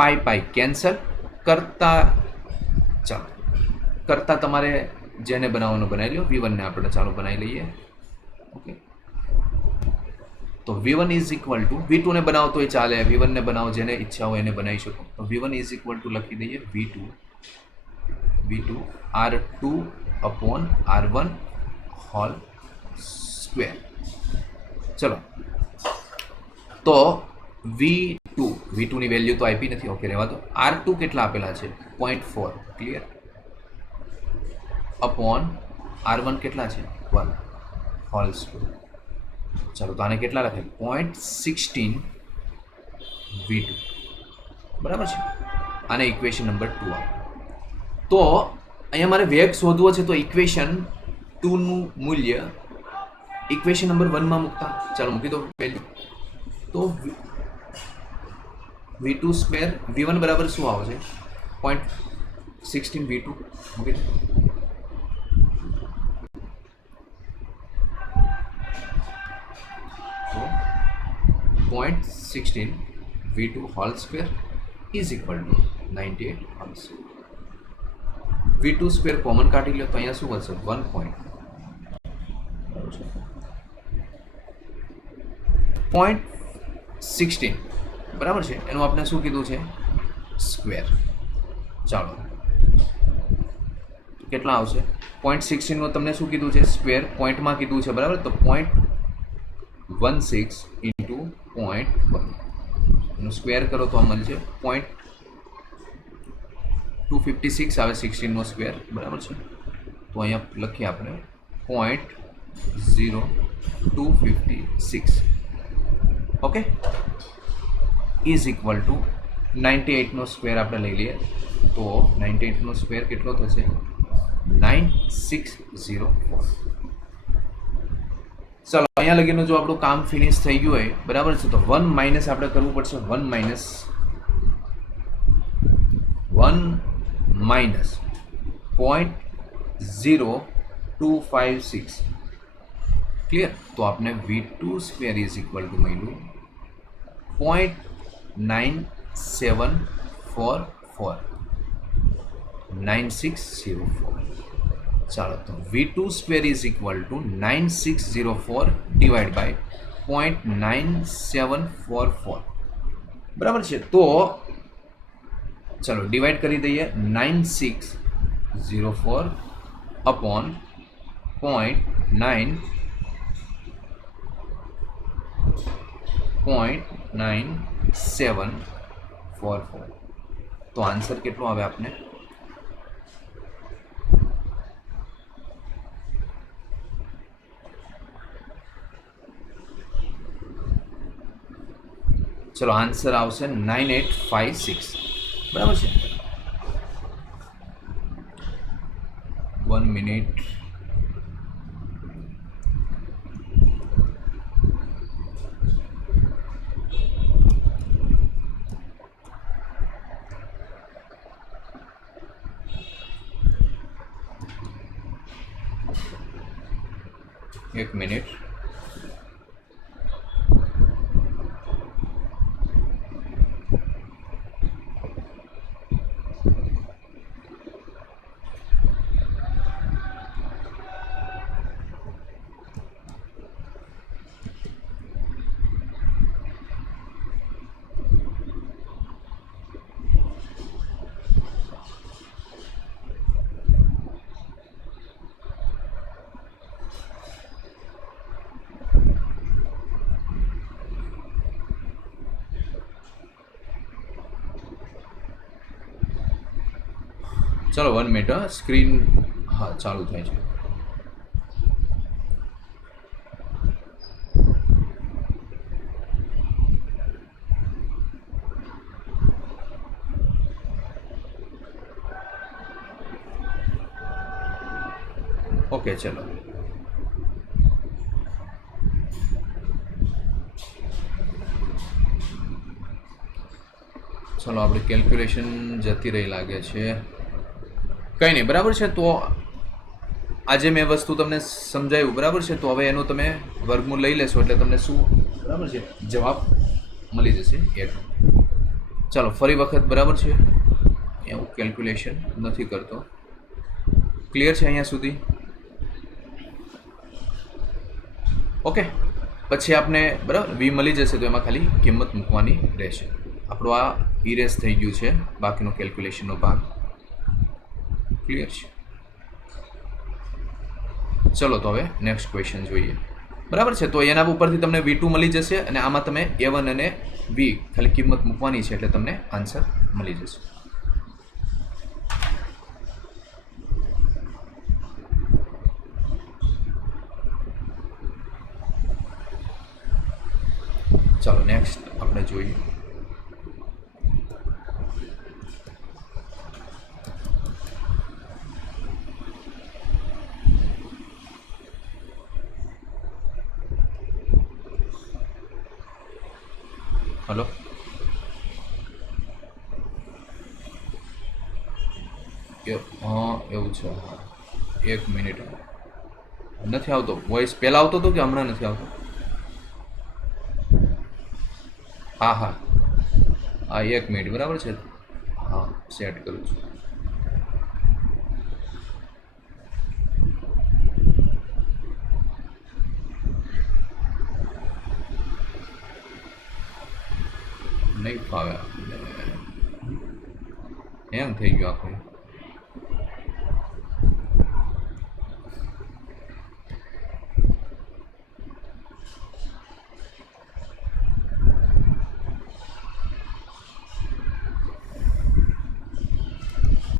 પાઈ કેન્સલ કરતા. ચાલો કરતા તમારે જેને બનાવવાનું બનાવી લો, V1 ને આપણે ચાલો બનાવી લઈએ. ઓકે, તો V1 is equal two, V2 ને બનાવો તો એ ચાલે, V1 ને બનાવો, જેને ઈચ્છા હોય એને બનાવી શકો. તો V1 ઇઝ ઇક્વલ ટુ લખી દઈએ V2 R2 upon R1 whole square. ચલો તો V2 ની વેલ્યુ તો આપી નથી, ઓકે રહેવા દો. R2 કેટલા આપેલા છે? 0.4, ક્લિયર. અપોન R1 કેટલા છે? 1 હોલ સ્ક્વેર. ચાલો તો આને કેટલા લખે? 0.16 V2, બરાબર છે. આને ઇક્વેશન નંબર 2 આવે. તો અહીંયા મારે વેગ શોધવો છે, તો ઇક્વેશન 2 નું મૂલ્ય ઇક્વેશન નંબર 1 માં મૂકતા. ચાલો મૂકી દો વેલ્યુ. તો V2 સ્ક્વેર V1 બરાબર શું આવશે? 0.16 V2 મૂકી દો. તો 0.16 V2 whole square is equal to 98 whole square. V2 square common કાઢી લો તો અહીંયા શું વધશે? 0.16, બરાબર છે. એનું આપણે શું કીધું છે? સ્ક્વેર. ચાલો કેટલા આવશે? 0.16 નું તમને શું કીધું છે? સ્ક્વેર. પોઈન્ટમાં કીધું છે, બરાબર. તો 0.16 ઇન્ટુ 0.1 એનું સ્ક્વેર કરો તો આ મળશે 0.256 આવે. 16 નો સ્ક્વેર, બરાબર છે. તો અહીંયા લખીએ આપણે 0.0256, ઓકે, ઇઝ ઇક્વલ ટુ 98 નો સ્ક્વેર આપણે લઈ લઈએ. તો 98 નો સ્ક્વેર કેટલો થશે? 9604. ચાલો અહીંયા લગીનું જો આપણું કામ ફિનિશ થઈ ગયું હોય, બરાબર છે, તો 1 માઇનસ આપણે કરવું પડશે. 1 માઇનસ 0.0256, ક્લિયર. તો આપણે V2 square is equal two મળ્યું 9604. ચાલો તો V2 square is equal to 9604 divide by 0.9744, બરાબર છે. તો ચાલો ડિવાઈડ કરી દઈએ. 9604 અપોન 0.9744. તો આન્સર કેટલો આવે આપને? ચલો આન્સર આવશે 9856, બરાબર છે. 1 મિનિટ. એક મિનિટ. ચલો 1 મિનિટ. સ્ક્રીન હા ચાલુ થાય છે. ઓકે ચલો. ચલો આપણી કેલ્ક્યુલેશન જતી રહી લાગે છે. કંઈ નહીં, બરાબર છે. તો આજે મેં વસ્તુ તમને સમજાવ્યું, બરાબર છે. તો હવે એનું તમે વર્ગમૂળ લઈ લેશો એટલે તમને શું, બરાબર છે, જવાબ મળી જશે. ચાલો ફરી વખત, બરાબર છે. હું કેલ્ક્યુલેશન નથી કરતો. ક્લિયર છે અહીંયા સુધી? ઓકે. પછી આપને બરાબર વી મળી જશે તો એમાં ખાલી કિંમત મૂકવાની રહેશે. આપણું આ ઇરેઝ થઈ ગયું છે, બાકીનો કેલ્ક્યુલેશનનો ભાગ ક્લિયર છે. ચલો તો હવે નેક્સ્ટ ક્વેશ્ચન જોઈએ. બરાબર છે. તો એના ઉપરથી તમને V2 મળી જશે અને આમાં તમે A1 અને V ખાલી કિંમત મૂકવાની છે એટલે તમને આન્સર મળી જશે. ચાલો નેક્સ્ટ આપણે જોઈએ. હલો, એવું છે. હા, 1 મિનિટ. નથી આવતો વોઇસ. પહેલાં આવતો હતો કે હમણાં નથી આવતો? હા હા હા, 1 મિનિટ. બરાબર છે. હા, સેટ કરું છું. નહીં ફાવે. હેંગ થઈ ગયો આખું.